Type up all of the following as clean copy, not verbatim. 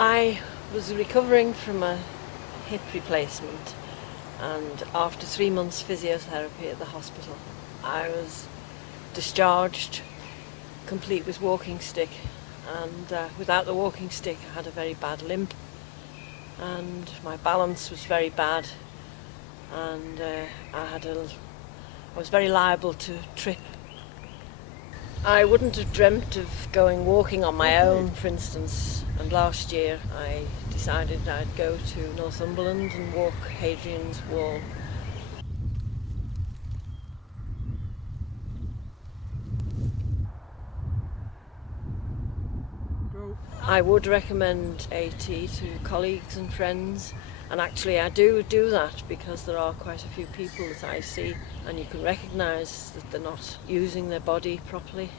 I was recovering from a hip replacement, and after 3 months physiotherapy at the hospital, I was discharged, complete with walking stick, and without the walking stick I had a very bad limp, and my balance was very bad, and I was very liable to trip. I wouldn't have dreamt of going walking on my own, for instance, and last year I decided I'd go to Northumberland and walk Hadrian's Wall. I would recommend AT to colleagues and friends, and actually I do that because there are quite a few people that I see and you can recognise that they're not using their body properly.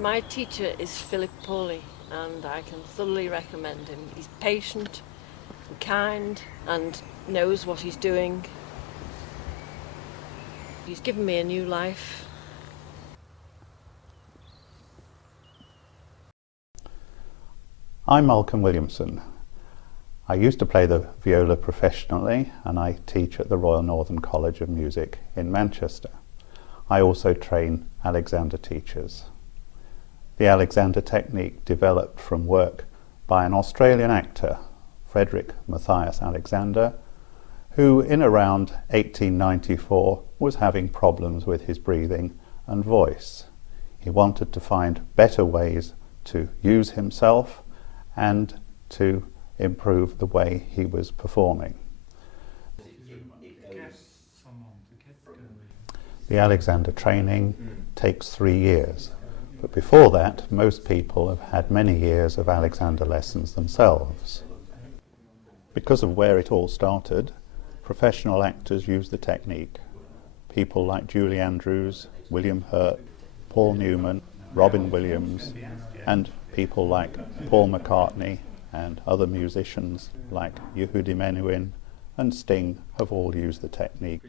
My teacher is Philip Pawley, and I can thoroughly recommend him. He's patient and kind and knows what he's doing. He's given me a new life. I'm Malcolm Williamson. I used to play the viola professionally, and I teach at the Royal Northern College of Music in Manchester. I also train Alexander teachers. The Alexander technique developed from work by an Australian actor, Frederick Matthias Alexander, who in around 1894 was having problems with his breathing and voice. He wanted to find better ways to use himself and to improve the way he was performing. The Alexander training takes 3 years, but before that most people have had many years of Alexander lessons themselves. Because of where it all started, professional actors use the technique. People like Julie Andrews, William Hurt, Paul Newman, Robin Williams, and people like Paul McCartney and other musicians like Yehudi Menuhin and Sting have all used the technique.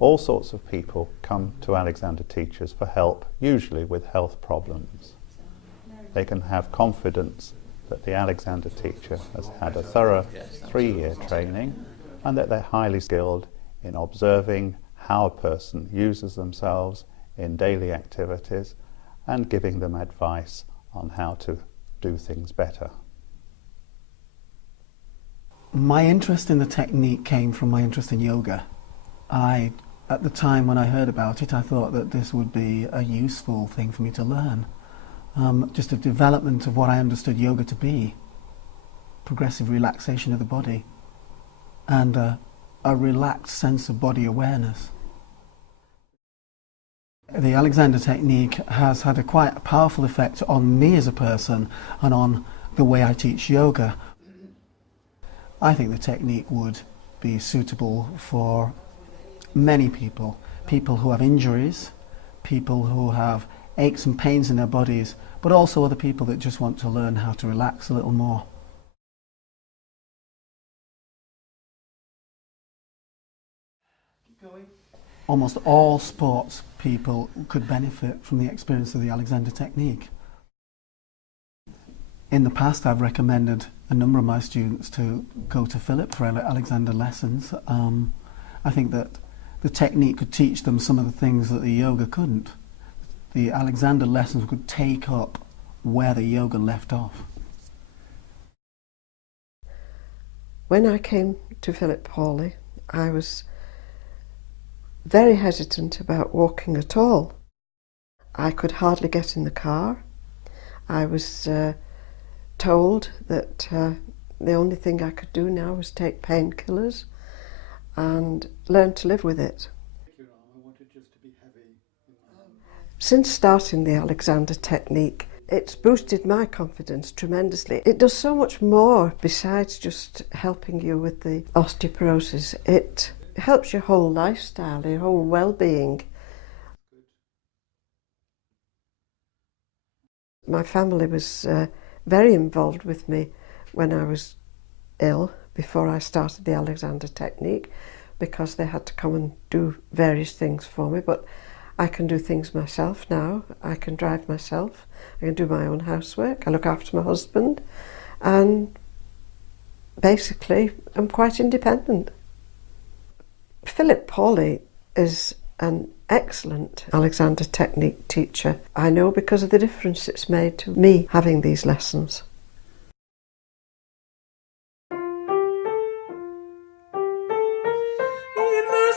All sorts of people come to Alexander teachers for help, usually with health problems. They can have confidence that the Alexander teacher has had a thorough 3-year training and that they're highly skilled in observing how a person uses themselves in daily activities and giving them advice on how to do things better. My interest in the technique came from my interest in yoga. At the time when I heard about it, I thought that this would be a useful thing for me to learn. Just a development of what I understood yoga to be. Progressive relaxation of the body and a relaxed sense of body awareness. The Alexander technique has had a quite powerful effect on me as a person and on the way I teach yoga. I think the technique would be suitable for many people. People who have injuries, people who have aches and pains in their bodies, but also other people that just want to learn how to relax a little more. Almost all sports people could benefit from the experience of the Alexander technique. In the past, I've recommended a number of my students to go to Philip for Alexander lessons. I think that the technique could teach them some of the things that the yoga couldn't. The Alexander lessons could take up where the yoga left off. When I came to Philip Pawley, I was very hesitant about walking at all. I could hardly get in the car. I was told that the only thing I could do now was take painkillers and learn to live with it. Since starting the Alexander technique, it's boosted my confidence tremendously. It does so much more besides just helping you with the osteoporosis. It helps your whole lifestyle, your whole well-being. My family was very involved with me when I was ill before I started the Alexander technique because they had to come and do various things for me, but I can do things myself now. I can drive myself, I can do my own housework, I look after my husband, and basically I'm quite independent. Philip Pawley is an excellent Alexander technique teacher. I know because of the difference it's made to me having these lessons.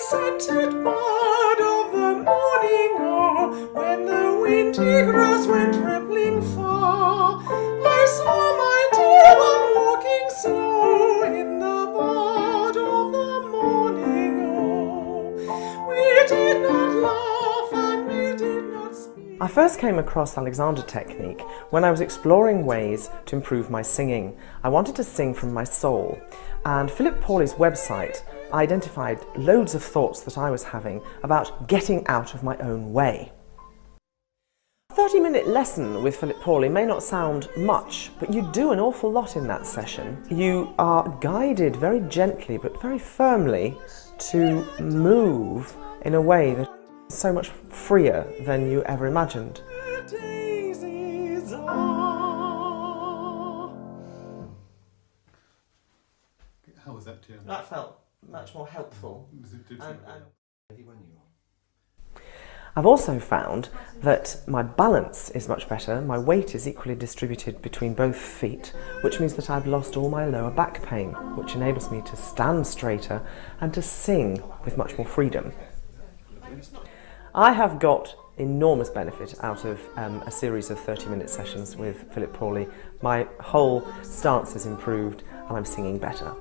Scented bud of the morning hour, when the windy grass went trembling far, I saw my dear one walking slow in the bud of the morning hour. We did not laugh and we did not speak. I first came across Alexander technique when I was exploring ways to improve my singing. I wanted to sing from my soul, and Philip Pawley's website identified loads of thoughts that I was having about getting out of my own way. A 30-minute lesson with Philip Pawley may not sound much, but you do an awful lot in that session. You are guided very gently but very firmly to move in a way that is so much freer than you ever imagined. How was that, Tim? That felt much more helpful. I've also found that my balance is much better, my weight is equally distributed between both feet, which means that I've lost all my lower back pain, which enables me to stand straighter and to sing with much more freedom. I have got enormous benefit out of a series of 30-minute sessions with Philip Pawley. My whole stance has improved and I'm singing better.